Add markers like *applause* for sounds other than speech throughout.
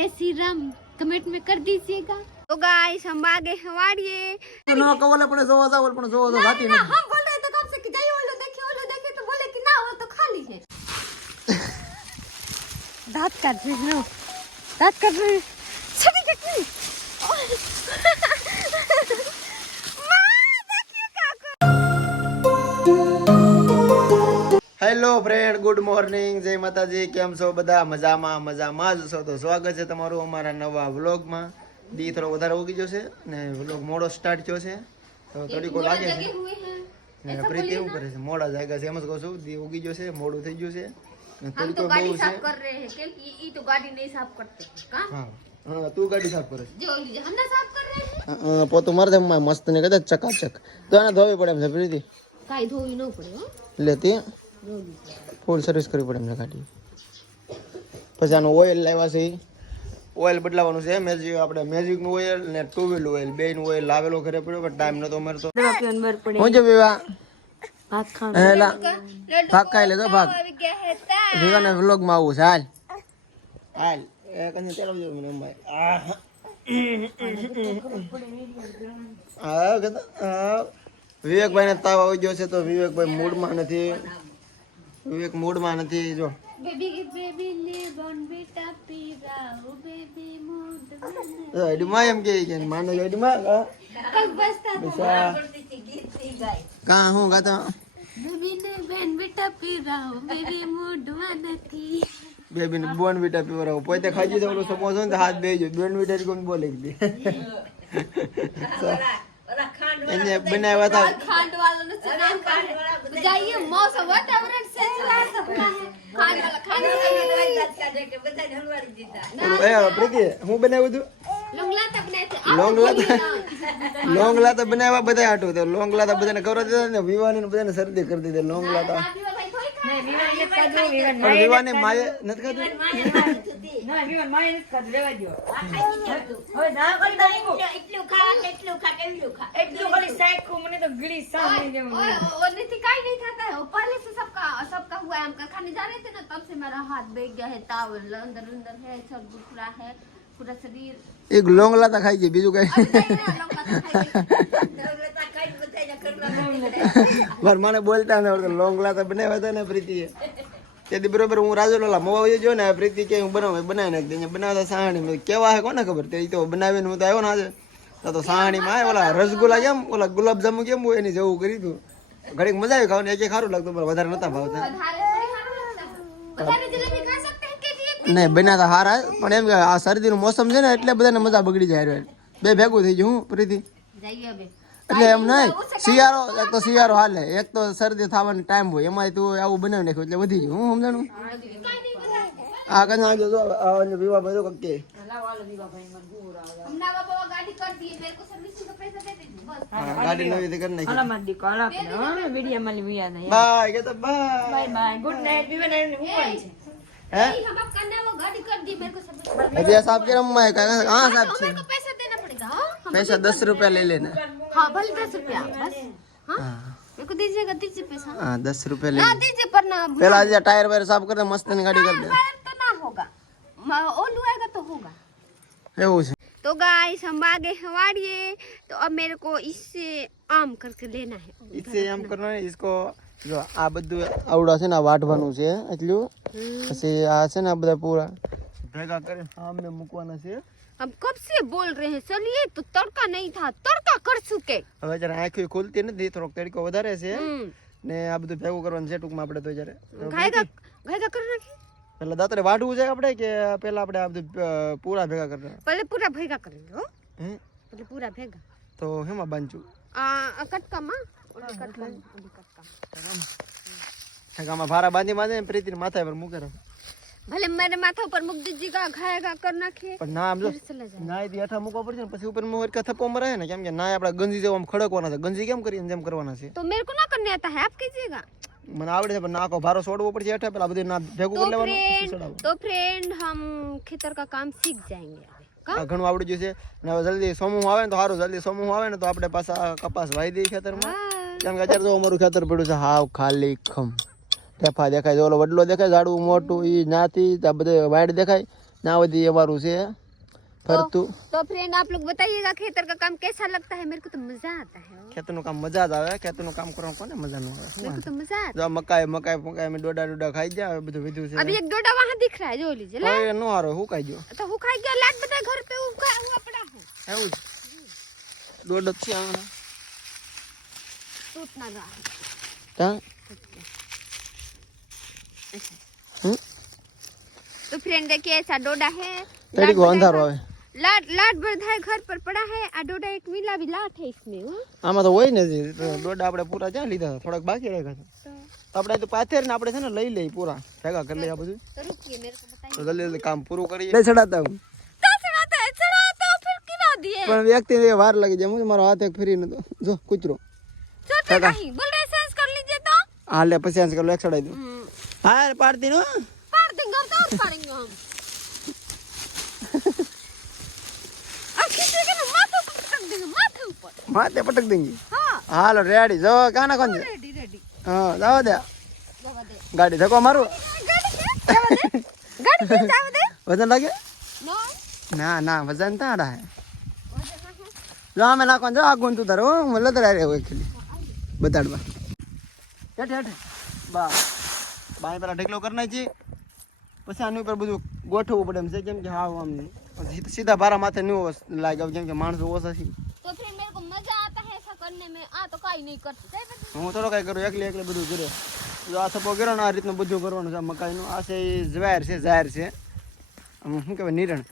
जय श्री राम कमेंट में कर दीजिएगा तो गाइस हम आगे हमारे ન કવલે પણ જોવા જાવ પણ જોવા તો જાતી નથી हम बोल रहे थे कब से कि जाइए वो लो देखिए वो लो देखिए तो बोले कि ना वो तो खाली है *laughs* दांत काट रही नो दांत હેલો ફ્રેન્ડ ગુડ મોર્નિંગ જય માતાજી કેમ છો બધા? મજામાં મજામાં જ છો. તો સ્વાગત છે તમારું અમારા નવા વ્લોગમાં. દી થોડો વધારે ઉગી ગયો છે ને વ્લોગ મોડો સ્ટાર્ટ થયો છે. તો થોડીક લાગે છે. ને. પ્રીતિ એવું કરે છે. મોડા જાગ્યા છે. એમ જ કહું છું. દી ઉગી ગયો છે મોડું થઈ ગયું છે. થોડીક બહુ છે. ઈ તો ગાડી નહીં સાફ કરતે. હા. તું ગાડી સાફ કરે છે. પોતું મારે મસ્ત ને કદાચ ચકાચક. તો એને ધોવી પડે એમ છે પ્રીતિ. કાઈ ધોવી ન પડે લેતી ફૂલ સર્વિસ કરવી પડે એમને ગાડી. પછી આનું ઓઇલ લાવ્યા છે. ઓઇલ બદલાવાનું છે. મેજિક આપણે મેજિકનું ઓઇલ ને ટુ વ્હીલ ઓઇલ બેયનું ઓઇલ લાવેલો ઘરે પડ્યો પણ ટાઈમ નતો મળતો. હું જો વિવા ભાગ ખાઈ લેજો ભાગ. વિવાને વ્લોગમાં આવું છે. હાલ. હાલ. કને ચલાવજો મને ભાઈ આ. કહેતા આ વિવેકભાઈને તાવ આવી ગયો છે તો વિવેકભાઈ મૂડમાં નથી. વિવેક મૂડમાં નથી જો. બેબી બેબી ને બેબી મૂડ એડીમાં એમ કે કે માનો એડીમાં કા હું ગાતો? બેબી ને બેન બેટા પીરા ઓ બેબી મૂડ નથી. બેબી ને બોન વિટા પીવરાવ પોતે ખાજી ઓલો સમોસો ને હાથ હાથ બેજો બોન વિટા કોણ બોલે *laughs* એને બનાવ્યા હતા. ખાંડ વાળો નથી નામ કાઢે જઈએ મોસમ વાતાવરણ છે. ખાંડ વાળા ખાંડ વાળા. કે બધા હલવારી દીધા. એ પ્રીતિ હું બનાવ્યું હતું લોંગલા તો બનાવ્યા બધા આટું લોંગલા તો બધાને બધાને શરદી કરી દીધી. લોંગલા તો भाई थोड़ी खा પણ વિવાની માએ નથી ખાધું और और नीति का ही नहीं खाता है वो पहले से सबका सबका हुआ है हम का खाने जा रहे थे ना तब से मेरा हाथ बेग गया है तावल अंदर अंदर है सब दुखड़ा है पूरा शरीर એક લોંગ લાતા ખાઈ ગઈ બીજું કઈ માર મને બોલતા ને લોંગ લાતા બનાવ્યા હતા ને પ્રીતિ તેથી બરોબર હું રાજુલોલા મોવા જો ને પ્રીતિ કે હું બનાવું બનાવી નાખી દઈએ બનાવતા સાણી કેવા હે કોને ખબર? તે તો બનાવીને હું તો આવ્યો ને આજે. તો સાણીમાં આવ્યો ઓલા રસગુલ્લા કેમ ઓલા ગુલાબજાંબુ કેમ હોય એની જેવું કરી હતું ઘડીક મજા આવી ખાવાની એક ખારું લાગતું પણ વધારે નતા ભાવતા. નહીં બન્યા તો હારા. પણ એમ કે આ શરદીનું મોસમ છે ને એટલે બધાને મજા બગડી જાય બે ભેગું થઈ ગયું હું પ્રીતિ? એટલે એમ નહીં શિયાળો એક તો શિયાળો હાલે. એક તો શરદી થવાનો ટાઈમ હોય એમાં તું આવું બનાવી નાખ્યું એટલે વધી ગયું. હું સમજાણું? આ કઈ ના જોજો વિવાહ બધું કે. બાય બાય ગુડ નાઈટ है? साहब के रम्मा है कहाँ साहब छे तो पैसा देना पड़ेगा हाँ। पैसा तो दस रुपया ले लेना। हाँ। भले दस रुपया हाँ, हाँ। दीजिएगा दीजिए पैसा। हाँ दस रुपया हाँ, दीजिए पर ना पहला दीजिए टायर वायर साफ़ कर दे मस्त ने गाड़ी कर दे। तो ना होगा। ओ तो होगा। ये वो तो गाइस हम आ गए हवाड़िए तो अब मेरे को इससे आम करके लेना है। इससे आम करना है इसको જો આ બધું આવડા છે ને આ વાઢવાનું છે એટલું પછી આ છે ને આ બધા પૂરા ભેગા કરીને સામે મૂકવાના છે हम कब से बोल रहे हैं चलिए तो तड़का नहीं था तड़का कर चुके હવે જરા આંખી ખુલતી નથી થોડોક તડકો વધારે છે हम्म ને આ બધું ભેગું કરવાનું છે ટૂંકમાં આપણે તો જયારે खाएगा खाएगा करना की પેલા દાંતરે વાઢવું છે આપણે કે પેલા આપણે આ બધું અ, પૂરા ભેગા કરવા पहले पूरा भेगा करेंगे हो હે पहले पूरा भेगा તો હેમાં બાંધશું आ आ, कटका माँ ओली कटका ओली कटका આમાં ભારા બાંધી બાંધે પ્રીતિને માથા પર મૂકે રાખો. भले मेरे माथा ऊपर मुक दीजिएगा खाएगा करना के પણ ના આમ જો फिर चला जाए નાય દી હેઠા મૂકવા પડશે ને પછી ઉપર મોર કા થપ્પો મરાય ને કેમ કે નાય આપડા ગંજી જેવો આમ ખડકવાના છે ગંજી કેમ કરીને જેમ કરવાના છે तो मेरे को ना करने आता है आप कीजिएगा મને આવડે છે પણ નાકો ભારો છોડવો પડશે હેઠા પેલા બધું ના ભેગું तो કરી લેવાનું પછી फ्रेंड ચડાવવાનું. तो फ्रेंड हम खेतर का काम सीख जाएंगे अभी का આ ઘણું આવડી ગયું છે અને હવે જલ્દી સમૂહ આવે ને તો સારું જલ્દી સમૂહ આવે ને તો આપણે પાછા કપાસ વાઈ દઈએ ખેતરમાં हाँ। કેમ તો અમારું ખેતર પડ્યું છે હાવ ખાલી ખમ. ટેફા દેખાય છે. ઓલો વડલો દેખાય ઝાડવું મોટું એ નાથી આ બધે વાડ દેખાય. ના બધી અમારું છે. ફરતું. તો ફ્રેન્ડ આપ લોગ બતાઈએગા ખેતર કા કામ કેસા લગતા હે? મેરે કો તો મજા આતા હે ખેતરનું કામ મજા જ આવે. ખેતરનું કામ કરવાનું કોને મજા ન આવે? મેરે કો તો મજા આવે જો મકાઈ મકાઈ મકાઈ મે ડોડા ડોડા ખાઈ જા બધું વિધું છે. અભી એક ડોડા વહા દિખ રહા હે જો લીજે લા ઓય નો આરો હું ખાઈ ગયો? તો હું ખાઈ ગયો લાટ બધા ઘર પે હું હું આપડા હું. એવું ડોડો છે આના. टूट ना रहा है ત્યાં હમ तो फ्रेंड देखिए ऐसा डोडा है તડી ગયો અંધારો આવે लाट लाट बधाई घर पर पड़ा है आ डोडा एक मिला भी लाट है इसमें हाँ? આમાં તો હોય ને જ. તો દોડા આપણે પૂરા જ્યાં લીધા હતા? થોડાક બાકી રાખ્યા છે तो તો આપણે તો પાથેર ને આપણે છે ને લઈ લઈએ પૂરા ભેગા કરી લઈએ આ બધું तो रुकिए मेरे को बताइए તો જલ્દી જલ્દી કામ પૂરું કરીએ નહીં ચડાતા હું तो चढ़ाता है चढ़ाता हो फिर गिरा दिए પણ વ્યક્તિ વાર લાગી જાય હું મારો હાથ એક ફરી નતો જો કૂતરો बोल रहे सेंस कर लीजिए तो ले कर लो एक पार दिन माथे पटक देंगे रेडी जो कौन जाओ दे गाड़ी धक्को मारो वज़न लगे ना ना वज़न तो आ रहा है जो हमें ना कौन जो आगुन तू धरो मतलब तो रह रहे हो एक्चुअली બતાડવા. હેઠ હેઠ. બા બાય પેલા ઢેકલો કરી નાખી પછી આની ઉપર બધું ગોઠવવું પડે એમ છે કેમ કે હા આમ સીધા ભારા માથે નહીં લાગે કેમ કે માણસો ઓછા છે. હું થોડો કઈ કરું એકલી એકલી બધું કર્યો જો આ સપો કર્યો ને આ રીતનું બધું કરવાનું છે મકાઈનું. આ છે એ ઝવેર છે ઝાર છે. શું કહેવાય નિરણ.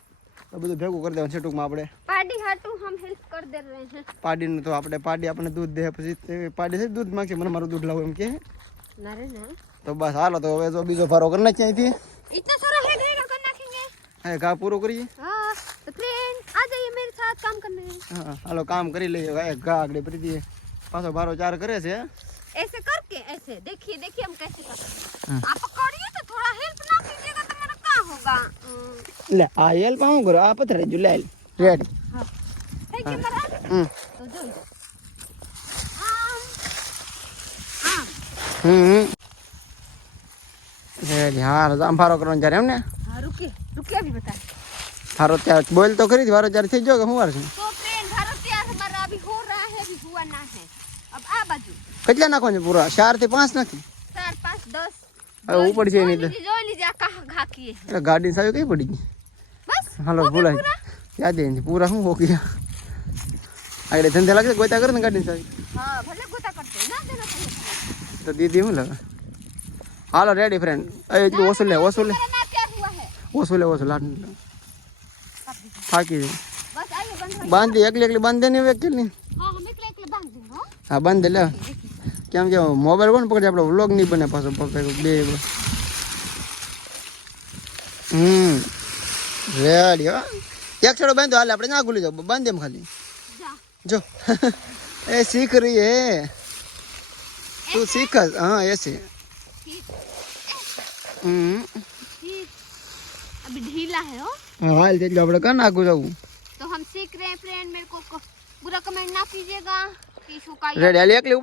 તો બધું ભેગું કરી દેવાનું છે ટૂંકમાં આપણે पार्टी हाटू हम हेल्प कर दे रहे हैं પાડીનું તો આપણે પાડી આપણને દૂધ દે પછી તે પાડી છે દૂધ માગશે મને મારું દૂધ લાવો એમ કે ना रे ना તો બસ હાલો તો હવે જો બીજો ફારો કરી નાખીએ અહીંથી इतना सारा है ढेर कर नाखेंगे હવે ઘા પૂરો કરીએ हाँ तो फ्रेंड आ जाइए मेरे साथ काम करने હા હાલો કામ કરી લઈએ હવે ઘા આગળ પ્રીતિ પાછો ભારો ચાર કરે છે ऐसे करके ऐसे देखिए देखिए हम कैसे करते हैं हाँ। आप पकड़िए तो थोड़ा हेल्प લે આ એલ પા હું કરો? આ પથરે જો લે રેડ હા. થઈ ગયું મારા. તો જો હમ રેડ યાર આમ ફારો કરવાનો જ્યારે એમ ને? હા રૂકી. રૂકી આવી બતા ફારો ત્યાં બોલ તો ખરી વારો જ્યારે થઈ ગયો કે હું વાર છું? તો ફ્રેન્ડ ફારો ત્યાં મારા અભી હો રહા હે અભી હુઆ ના હે. અબ આ બાજુ. કેટલા નાખો છે પૂરા? 4 થી 5 નથી 4 5 10 હવે ઉપર છે નહીં તો ગાડી સાવી કઈ પડી ગઈ? હાલો ભૂલાય યાદ એ પૂરા શું હો ગયા આગળ ધંધા લાગે ગોતા કરે ને ગાડી સાવી તો દીદી શું લાગે હાલો રેડી ફ્રેન્ડ એ એટલું ઓછું લે ઓછું લે. ઓછું લે ઓછું લાટ થાકી જાય બાંધી એકલી એકલી બાંધે નહીં વેકેલ નહીં? હા બાંધે લે. કેમ કે મોબાઈલ કોણ પકડે આપણો વ્લોગ નહીં બને પાછો પકડે બે હમ રેડી હો એક છોડો બાંધો હાલે આપણે ના ભૂલી જાવ બાંધે એમ ખાલી जा જો એ શીખ રહી હે તું શીખ જ. હા એસે ठीक હમ ठीक अभी ढीला है हो હા, હાલ તેટલું આપણે કાં નાખું જવું तो हम सीख रहे हैं फ्रेंड मेरे को को- बुरा कमेंट ना कीजिएगा कि इसको का રેડી હાલ એકલી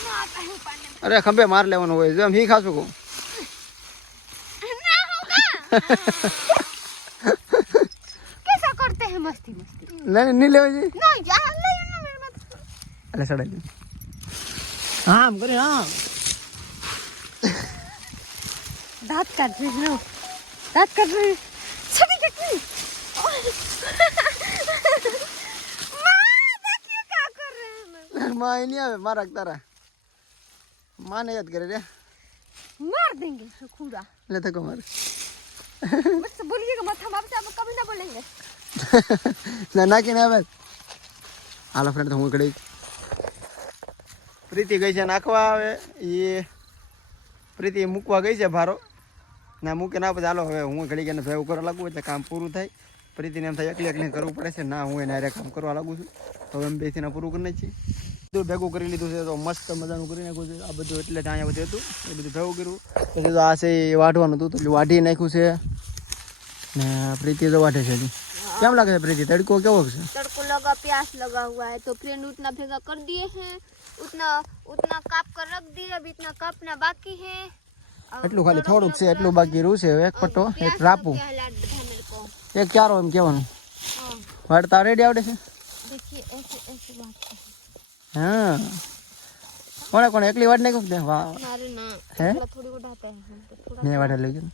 ઉપર લેવું તો ना आता है उपाड़ने અરે ખંભે માર લેવાનું હોય જો હી ખાશું કહું में ना होगा कैसा करते हैं मस्ती मस्ती નહીં નહીં લેવું છે ना यार नहीं ना मेरे मत એટલે સડાઈ દે હા આમ કરી હા दांत काट रही हो दांत काट रही छड़ी कटनी माँ देखिए क्या कर रहे हैं मैं માં નહીં આવે મારા કે તારા માને યાદ કરે રે मार देंगे खूड़ा એટલે થકો મારે मुझसे बोलिएगा मत हम आपसे अब कभी ना बोलेंगे ના નાખીને આવે હાલો ફ્રેન્ડ તો હું ઘડી પ્રીતિ ગઈ છે નાખવા આવે એ પ્રીતિ મૂકવા ગઈ છે ભારો ના મૂકે ના પછી હાલો હવે હું ઘડી એને ભેગું કરવા લાગુ એટલે કામ પૂરું થાય પ્રીતિને એમ થાય એકલી એકલી કરવું પડે છે ના હું એને હારે કામ કરવા લાગુ છું તો હવે એમ બેસીને પૂરું કરી નાખીએ બધું ભેગું કરી લીધું છે તો મસ્ત મજાનું કરી નાખ્યું છે આ બધું એટલે જ અહીંયા બધું હતું એ બધું ભેગું કર્યું પછી તો આ છે એ વાઢવાનું હતું તો એટલે વાઢી નાખ્યું છે ને પ્રીતિ તો વાઢે છે હજી કેમ લાગે છે પ્રીતિ તડકો કેવો છે तड़को लगा प्यास लगा हुआ है तो फ्रेंड उतना भेगा कर दिए हैं उतना उतना काप कर रख दिए अभी इतना कापना बाकी है એટલું ખાલી થોડુંક છે એટલું બાકી રહ્યું છે હવે એક પટ્ટો એક રાપુ क्या हालात दिखा मेरे को એક ચારો એમ કહેવાનું हाँ, વાળતા રેડી આવડે છે देखिए ऐसे ऐसे बात है હા. કોણે કોણે? એકલી વાડ નહીં કોક દે વાહ હે? મેં વાડે લઈ ગયું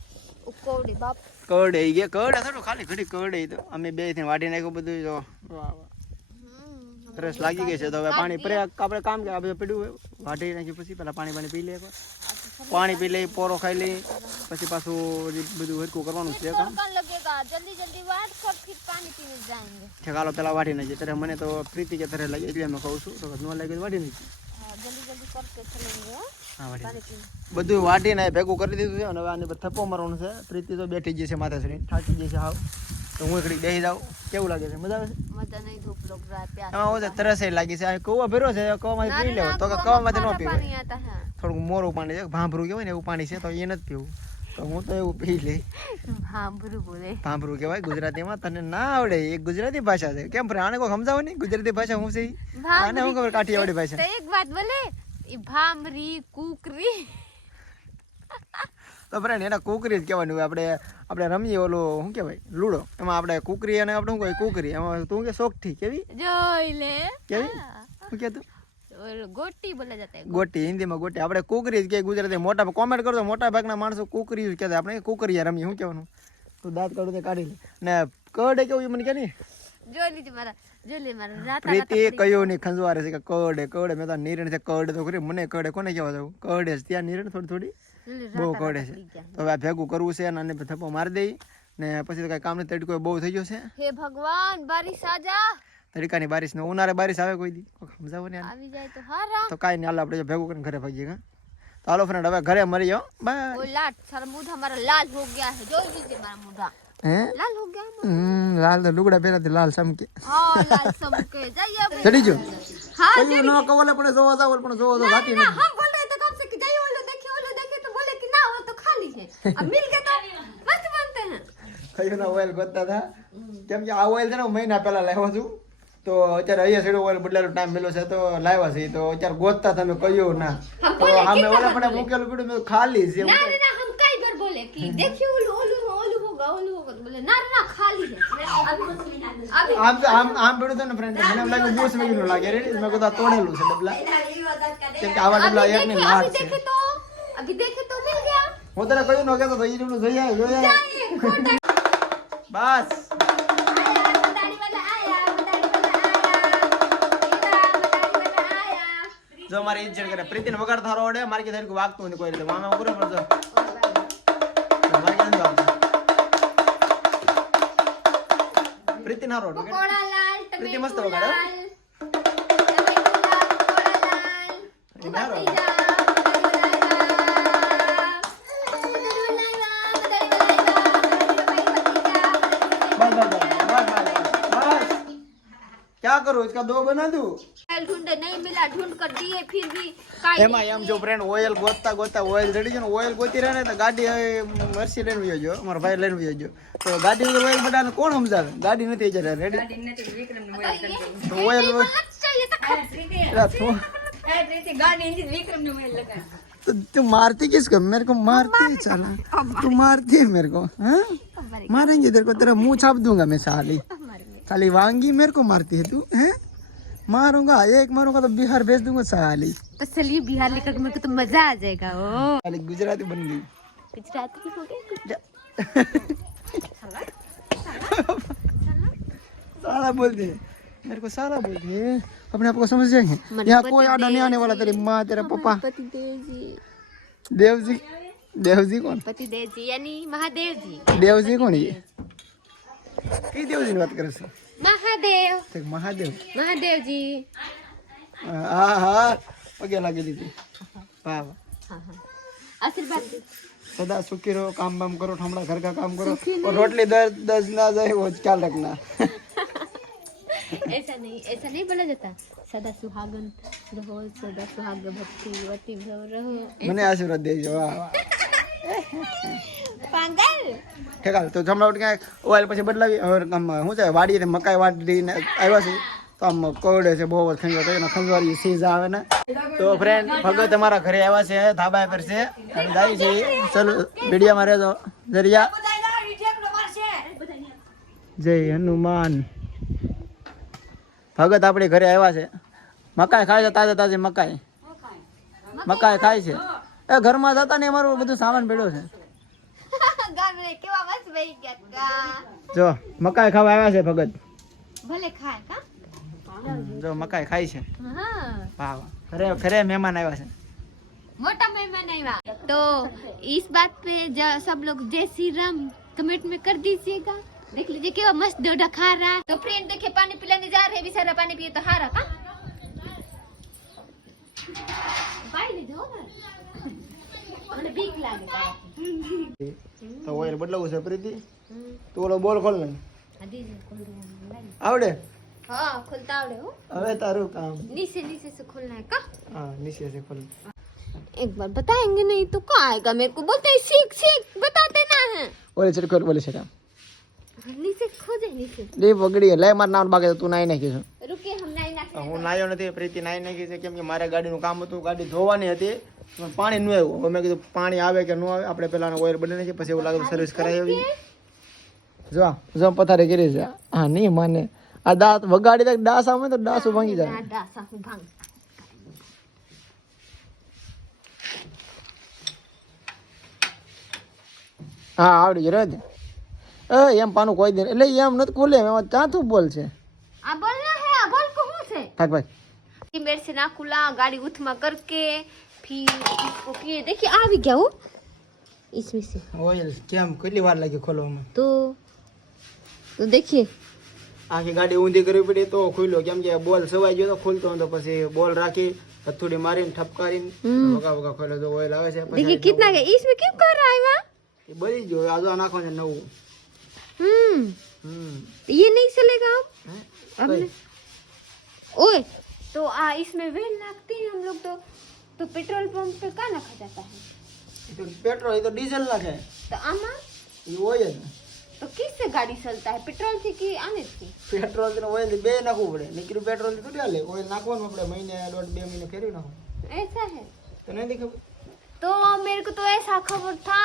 કોવડી બાપ. કોવડે ઈ ગયા? કોવડે થોડું ખાલી ઘડી કોવડે તો. અમે બેથી વાડી નાખ્યું બધું જો. વાહ વાહ. તરસ લાગી ગઈ છે. તો હવે પાણી પરે આપણે કામ કે આપણે પડ્યું વાઢી નાખી પછી પેલા પાણી પાણી પી લે પાણી પી લઈ પોરો ખાઈ લઈ પછી પાછું બધું હરકું કરવાનું છે કામ. जल्दी जल्दी वाट कर फिर पानी पीने जाएंगे છે કાલો પેલા વાટી નાખીએ ત્યારે મને તો પ્રીતિ કે તરસ લાગી એટલે અમે કહું છું તો ન લાગે તો વાટી નાખી हाँ, जल्दी जल्दी करके चलेंगे हाँ? હા વાટી पानी पीने બધું વાટીને ભેગું કરી દીધું છે અને હવે આની પર થપ્પો મારવાનો છે પ્રીતિ તો બેઠી જ છે માથે સડી થાકી ગઈ છે હાવ તો હું એકડી બેસી જાઉં કેવું લાગે છે મજા આવે છે मजा नहीं धूप लग रहा है प्यास એમાં હું તરસ ય લાગી છે આ કૌવા ભર્યો છે કૌવામાંથી પી લેવો તો કે કૌવામાંથી ન પીવાય पानी आता है થોડુંક મોરું પાણી છે ભાંભરું કહેવાય ને એવું પાણી છે તો એ નથી પીવું ગુજરાતી ભાષા હું છે કાઠિયાવાડી ભાષા? એક વાત બોલે એ કુકરી. તો ફ્રેન્ડ એને કુકરી જ કહેવાનું આપણે આપણે રમીએ ઓલો શું કહેવાય લૂડો. એમાં આપણે કુકરી અને આપણે શું કહેવાય કુકરી. એમાં તું કે શોખથી કેવી? જોઈ લે. કેવી? શું કહેતું ગોટી બોલા જતા ગોટી. હિન્દીમાં ગોટી. આપણે કુકરી કે ગુજરાતી. મોટા કોમેન્ટ કરતો મોટા ભાગના માણસો કુકરી કહેતા. આપણે કુકરી રમી શું કહેવાનું? તું દાંત કાઢું તે કાઢી લે. ને કરડે કેવું મને કે નહીં? તો નિરણ છે કરડે તો ખરી. મને કરડે કોને કહેવા જાવ કરડે છે. ત્યાં નિરણ થોડી થોડી? બહુ કરડે છે. તો ભેગું કરવું છે અને થપ્પો મારી દઈ. ને પછી તો કાંઈ કામની તડકો બહુ થઈ ગયો છે. ભગવાન બારી સાજા. તડકાની બારિશ ને ઉનાળે બારિશ આવે કોઈ દી સમજાવો ને આવી જાય તો હારા તો કાઈ નહીં હાલ આપણે ભેગું કરીને ઘરે ભાગીએ હા તો હાલો ફ્રેન્ડ હવે ઘરે મરી જાઓ બાય ઓ લાટ સર મૂઢા મારા લાલ હો ગયા છે જોઈ લીધી મારા મૂઢા હે લાલ હો ગયા હમ લાલ તો લુગડા પહેરા તે લાલ સમકે હા લાલ સમકે જઈએ ચડી જો હા ચડી નો કવલે પણ જોવા જાવ પણ જોવા જાવ વાતી નહીં હમ બોલે તો કબ સે કે જઈએ ઓલો દેખી ઓલો દેખી તો બોલે કે ના હો તો ખાલી છે અબ મિલ ગયા તો મસ્ત બનતે હે કયો ના ઓઇલ ગોતતા હતા કેમ કે આ ઓઇલ છે ને મહિના પહેલા લાવ્યો છું તો અત્યારે અહીંયા સેડો વાળો બદલાનો ટાઈમ મેલો છે તો લાવ્યા છે તો અત્યારે ગોતતા તમે કયો ના. તો અમે ઓલા પણ મૂકેલું પીડું મેં ખાલી છે. ના ના હમ કઈ બર બોલે કે દેખ્યું ઓલું ઓલું ઓલું હોગા ઓલું હોગા બોલે. ના ના ખાલી છે. આમ આમ આમ પડ્યું તો ફ્રેન્ડ મને એમ લાગ્યું મેગી નું લાગે. રે મેં કદા તોડેલું છે ડબલા કેમ કે આવા ડબલા એક ને માર છે. અભી દેખે તો મિલ ગયા. હું તને કહ્યું ન કે તો થઈ રહ્યું જોઈ આવ્યો બસ. जो हमारे इज़्ज़त करे। प्रीति ने वगड़ धारो ओडे हमारे इधर को वागतो ने कोई रे। तो वहाँ पूरे मर जो। तो हमारे किधर जाओ प्रीति ना रोड प्रीति मस्त वगड़ो। ना क्या करो? इसका दो बना दू? आया ढूंढे नहीं मिला ढूंढ कर दिए फिर भी काई એમાં એમ જો ફ્રેન્ડ ઓઇલ ગોતતા ગોતતા ઓઇલ જડી ગયો ને ઓઇલ ગોતી રહે ને તો ગાડી હવે મરસી લઈને વયો ગયો અમારો ભાઈ લઈને વયો ગયો તો ગાડી વગર ઓઇલ બધાને કોણ સમજાવે ગાડી નથી જરા રેડી તો ઓઇલ गलत चाहिए तो तो तू मारती किसको मेरे को मारती है साला तू मारती है मेरे को हाँ मारेंगे तेरे को तेरा मुंह छाप दूंगा मैं साली खाली वांगी मेरे को मारती है तू हैं मारूँगा एक मारूँगा तो बिहार भेज दूँगा साली। तो चलिए बिहार लेकर मेरे को तो मज़ा आ जाएगा ओ। साली गुजराती बन गई। गुजराती तो हो गई साला बोल दे मेरे को सारा बोल दे। अपने आप को समझ जाएँगे। यहाँ कोई आना नहीं आने वाला तेरी माँ तेरा हाँ, पापा। देव। जी देव जी कौन? पति देव जी यानी महादेव जी देव जी कौन ये देव जी बात करे महादेव તે મહાદેવ महादेव जी હા હા પગે લાગી દીધી વાહ વાહ हाँ हाँ आशीर्वाद दे सदा सुखी रहो काम वाम करो ठमड़ा घर का काम करो और रोटली दर दस ना जाए वो ख्याल रखना ऐसा नहीं ऐसा नहीं बोला जाता सदा सुहागन रहो सदा सुहाग भक्ति वती भव रहो મને આશીર્વાદ દેજો વાહ વાહ पागल ઠેક હાલ, તો જમણા ક્યાંક ઓઇલ પછી બદલાવી. આમ શું છે, વાડીએ મકાઈ વાડીને આવ્યા છે તો આમ કોરડે છે, બહુ ખંજો તો એનો ખંજવાળી સીઝ આવે ને. તો ફ્રેન્ડ ભગત અમારા ઘરે આવ્યા છે, ધાબા પર છે. અને જાય છે ચલો, વિડીયોમાં રહેજો. જરિયા જય હનુમાન. ભગત આપણી ઘરે આવ્યા છે. મકાઈ ખાય છે, તાજે તાજી મકાઈ. મકાઈ ખાય છે. એ ઘરમાં જતા ને અમારું બધું સામાન પડ્યો છે. વહી ગયા કા જો મકાઈ ખાવા આવ્યા છે ભગત ભલે ખાય કા જો મકાઈ ખાય છે हाँ વાહ વાહ ઘરે ઘરે મહેમાન આવ્યા છે मोटा मेहमान आया तो इस बात पे ज- सब लोग जय श्री राम कमेंट में कर दीजिएगा देख लीजिए केवा मस्त डोडा खा रहा है तो फ्रेंड देखिए पानी पिलाने जा रहे हैं बेचारा पानी पिए तो हारा का पाई ले जाओ ना મને બીક લાગે તો ઓઇલ બદલાવું છે પ્રીતિ તું ઓલો બોલ ખોલ ને આધી ખોલ દે આવડે हाँ खुलता आवड़े हो હવે તારું કામ नीचे नीचे से खोलना है का હા નીચે છે ખોલ एक बार बताएंगे नहीं तो क्या आएगा मेरे को बोलते हैं सीख सीख बताते ना है ઓલે છે ખોલ બોલે છે કામ नीचे खोजे नीचे લે પકડી લે માર નામ બાકી તું નાઈ નાખી છું रुकिए हम नहीं नाचने હું નાયો નથી પ્રીતિ નાઈ નાખી છે કેમ કે મારે ગાડીનું કામ હતું ગાડી ધોવાની હતી પાણી ન આવ્યું. મેં કીધું પાણી આવે કે ન આવે આપણે પેલા ઓઇલ બદલી નાખીએ પછી એવું લાગે સર્વિસ કરાવી આવી જો પથારે કરી છે. હા નહીં માને. આ દાંત વગાડી તો ડાસ આવે તો ડાસ ભાંગી જાય. હા આવડી ગયો રોજ. એ એમ પાનું કોઈ દે એટલે એમ નથી ખોલે એમાં ચાતું બોલ છે. આ બોલ ના હે બોલ કો છે? થાક ભાઈ. મેરસે ના ખુલા ગાડી ઉથમાં કરકે. फिर इसको किए देखिए आ भी गया वो इसमें से ઓઇલ કેમ કેટલી વાર લાગી ખોલવામાં तो तो देखिए આખી ગાડી ઊંધી કરવી પડી તો ખુલ્યો કેમ કે બોલ સવાઈ ગયો તો ખુલતો હતો પછી બોલ રાખી હથોડી મારીને ઠપકારીને हम्म વગા વગા ખોલ્યો તો ઓઇલ આવે છે પછી देखिए कितना गया इसमें क्यों कर रहा है वहाँ એ બળી ગયો આ જો આ નાખો છે નવું हम्म હમ ये नहीं चलेगा अब હે? अब કઈ? नहीं। ओए तो आ इसमें वेल नाखते हैं हम लोग तो તો પેટ્રોલ પંપ તો કા નાખા જતા હે તો પેટ્રોલ એ તો ડીઝલ નાખે તો આમાં? એ હોય જ તો કિસસે ગાડી ચલતા હે? પેટ્રોલથી કે આને જ કે? પેટ્રોલથી ઓઇલ બે નાખવું પડે. નીકળ્યું પેટ્રોલથી તો લે. ઓઇલ નાખવાનું આપણે મહિને દોઢ બે મહિને ફેરવી નાખો. એસા હે. તો નહીં ખબર? तो मेरे को तो ऐसा खबर था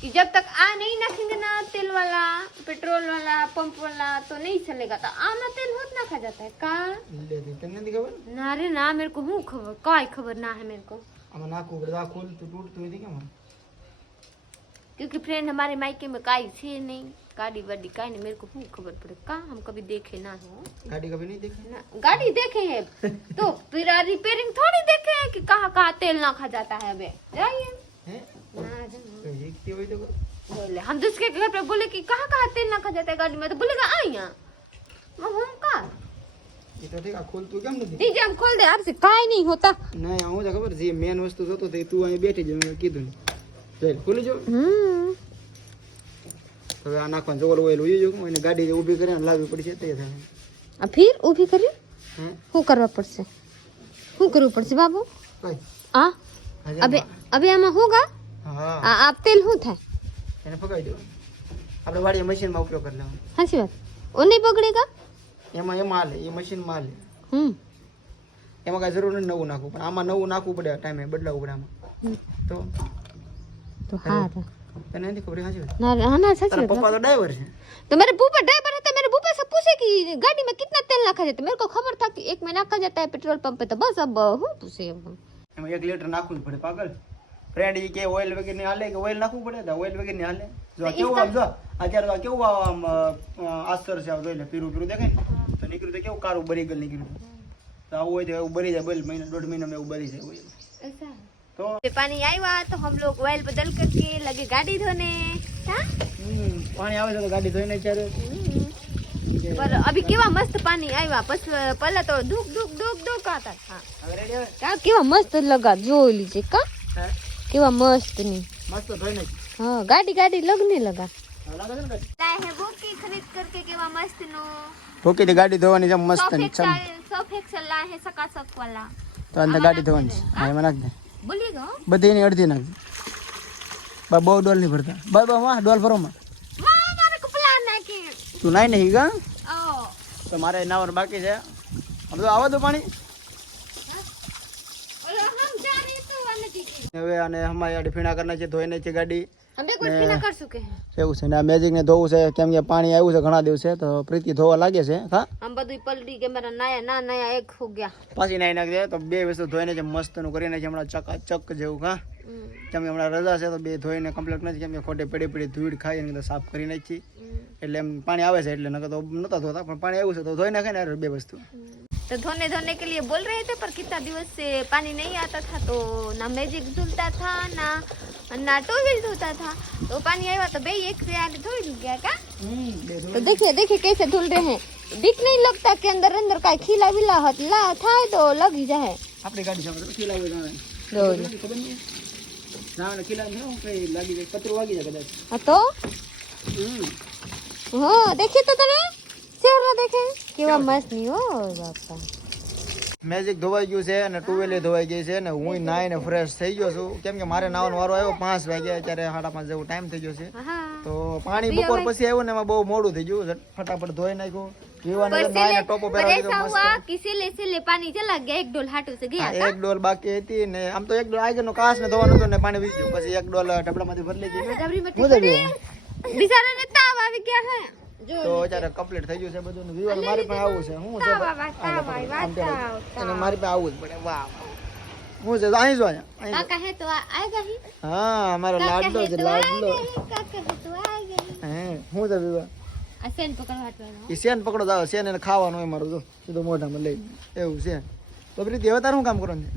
कि जब तक आ नहीं रखेंगे ना तेल वाला पेट्रोल वाला पंप वाला तो नहीं चलेगा। तो आमला तेल बहुत ना खा जाता है। का? ले खबर? ना रे ना मेरे को हूँ खबर का खबर ना है मेरे को। अमना को बर्दा खोल तो टूट तो देंगे हम। क्योंकि फ्रेंड हमारे मायके में काई थे नहीं गाड़ी वाड़ी काई नहीं मेरे को हूँ खबर पड़े का हम कभी देखे ना हो ગાડી કભી નહીં દેખાય ना गाड़ी देखे हैं *laughs* तो फिर रिपेयरिंग थोड़ी देखे हैं कि कहाँ कहाँ तेल ना खा जाता है अबे जाइए હે ना जाना। તો શીખતી હોય તો કર. बोले हम दूसरे के घर पे बोले कि कहाँ कहाँ तेल ना खा जाता है गाड़ी में तो बोलेगा आ यहाँ मैं हम का એ તો ઠીક આ ખોલતું કેમ નથી डीजे हम खोल दे आपसे काय नहीं होता નહીં હું તો ખબર જે મેન વસ્તુ થતો હતી તું અહીં બેઠી જ મેં કીધું ને જઈને ખુલી જો હવે આ નાખવાનું જો ઓલું ઓલું જોયું હું એને ગાડી ઊભી કરીને લાવવી પડશે તે થાય આ ફીર ઊભી કરી શું કરવા પડશે શું કરવું પડશે બાબુ આ અબે અબે આમાં શું ગા હા આ તેલ શું થાય એને પકાવી દેવાનું આપણે વાડીએ મશીનમાં ઉપયોગ કરી લેવાનો સાચી વાત ઓ નહીં બગડેગા એમાં એમાં હાલે એ મશીનમાં હાલે હમ એમાં કાંઈ જરૂર નથી નવું નાખવું પણ આમાં નવું નાખવું પડે ટાઈમે બદલાવવું પડે આમાં તો તો હા તને નથી ખબર સાચી વાત ना हाँ साची તારા बात પપ્પા તો ડ્રાઈવર છે तो मेरे भूपा ड्राइवर है तो मेरे भूपा से पूछे कि गाड़ी में कितना तेल रखा जाता है मेरे को खबर था कि एक में रखा जाता है पेट्रोल पंप पे तो बस अब हूँ पूछे अब हम એમાં એક લીટર નાખવું જ પડે પાગલ ફ્રેન્ડ એ કે ઓઇલ વગર ની હાલે કે ઓઇલ નાખવું પડે તો ઓઇલ વગર ની હાલે જો આ કેવું આમ જો અત્યારે તો આ કેવું આમ અ, આસ્તર છે આ જોઈ લે પીરું પીરું દેખાય ને? તો નીકળ્યું તો કેવું કારું બરી ગયેલ નીકળ્યું તો આવું હોય તો એવું બરી જાય બલ મહિના દોઢ મહિનામાં એવું બરી જાય ઓઇલ ऐसा તો पानी आया तो हम लोग ऑयल बदल करके लगे गाड़ी धोने हाँ? હમ, પાણી આવે છે તો ગાડી ધોઈને ચારે पर अभी केवा मस्त पानी आया बस पहले तो धूक धूक धूक धूक आता था હવે રેડી આવે क्या केवा मस्त लगा जो लीजिए का હા, केवा मस्त नहीं મસ્ત ધોઈને જ. हाँ गाड़ी गाड़ी लगने लगा હવે લાગે છે ને ગાડી? लाए है वो की खरीद करके केवा मस्त नो ઠોકીથી ગાડી ધોવાની છે મસ્ત सौ ની ચમ सौ फेक्सल लाए है सकासक वाला તો અંદર ગાડી ધોવાની છે હા એમાં નાખ દે बोलिएगा બધી અડધી નાખી બા બહુ ડોલ નહીં ભરતા. બા બા વાહ ડોલ ભરો માં તું નાઈ નહીં ગા. તો મારે નાવાનું બાકી છે. હવે તો આવા પાણી હવે અને અમારી ફીણા કરના છે ધોઈ છે ગાડી. ને ધોવું છે કેમ કે પાણી આવ્યું છે ઘણા દિવસે તો પ્રીતિ ધોવા લાગે છે આમ બધું ના નાયા એક ગયા. પાછી નાઈ નાખજે તો બે વસ્તુ ધોઈને જે મસ્ત કરીને છે હમણાં ચકાચક જેવું હા? કેમ કે હમણાં છે તો બે ધોઈને કમ્પ્લીટ નથી કેમ ખોટે પેડે પડી ધૂળ ખાઈ એને સાફ કરી નાખી. એટલે એમ પાણી આવે છે એટલે નકર તો નતા ધોતા પણ પાણી આવ્યું છે તો ધોઈ નાખે ને બે વસ્તુ. तो धोने धोने के लिए बोल रहे थे पर कितना दिवस से पानी नहीं आता था तो ना मैजिक धुलता था ना ना टोविल धोता था। तो पानी आया तो भाई एक से आगे धोई गया का हम्म, तो देखिए देखिए कैसे धुल रहे हैं। बीक नहीं लगता के अंदर अंदर का खिला बिला हतला था तो लग ही जाए। अपने गाड़ी से तो खिला हुआ है? दो ना ना खिला नहीं हो कहीं लगी जाए पत्रों वागी जाए कदाच। हाँ, तो? हाँ देखिए तो तरह કેવા મસ્ત નહીં હો બાપા. મેજિક ધોવાઈ ગયું છે અને ટુવેલે ધોવાઈ ગઈ છે અને હું નાઈને ફ્રેશ થઈ ગયો છું. કેમ કે મારે નાવાનો વારો આવ્યો પાંચ વાગ્યા અત્યારે સાડા પાંચ જેવું ટાઈમ થઈ ગયો છે. તો પાણી બપોર પછી આવ્યું ને એમાં બહુ મોડું થઈ ગયું. ફટાફટ ધોઈ નાખ્યું. એક ડોલ બાકી હતી ને આમ તો એક ડોલ આગળ નો કાસ ને ધોવાનું હતું ને પાણી વીજ પછી એક ડોલ ટબલા માંથી ભરી લીધી. બીજાને તાવ આવી ગયા હે. તો અત્યારે કમ્પ્લીટ થઈ ગયું છે બધું. વિવાહ મારી પણ આવું છે. હું છે? અને મારી પણ આવું જ પડે. વાહ હું છે? અહીં જો અહીંયા હા મારો લાડલો છે લાડલો. હું છે વિવાહ? સેન પકડવા સેન પકડો જાવ સેન એને ખાવાનું એ મારું જો. સીધો મોઢામાં લઈ એવું છે. તો પ્રીતિ હવે તારું શું કામ કરવાનું છે?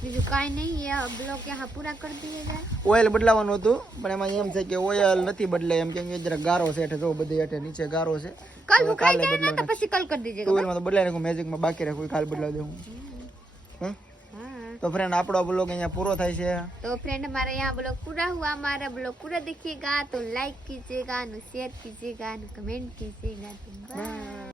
બીજું કાઈ નહીં ये ब्लॉग यहाँ पूरा कर दिएगा ઓઇલ બદલાવાનું હતું પણ એમાં એમ છે કે ઓઇલ નથી બદલે એમ કેમ કે જરા ગારો છે એટલે જો બધી હેઠે નીચે ગારો છે कल तो भुखाई काले जाए ना तो बदलवाना। પછી कल कर दीजिएगा ટુ વ્હીલમાં તો બદલાઈ નાખું મેજિકમાં બાકી રાખું કાલ બદલાવી દઉં હા हाँ તો ફ્રેન્ડ આપણો બ્લોગ અહીંયા પૂરો થાય છે तो फ्रेंड हमारे यहाँ ब्लॉग पूरा हुआ हमारा ब्लॉग पूरा देखिएगा तो लाइक कीजिएगा नु शेयर कीजिएगा नु कमेंट कीजिएगा तो बाय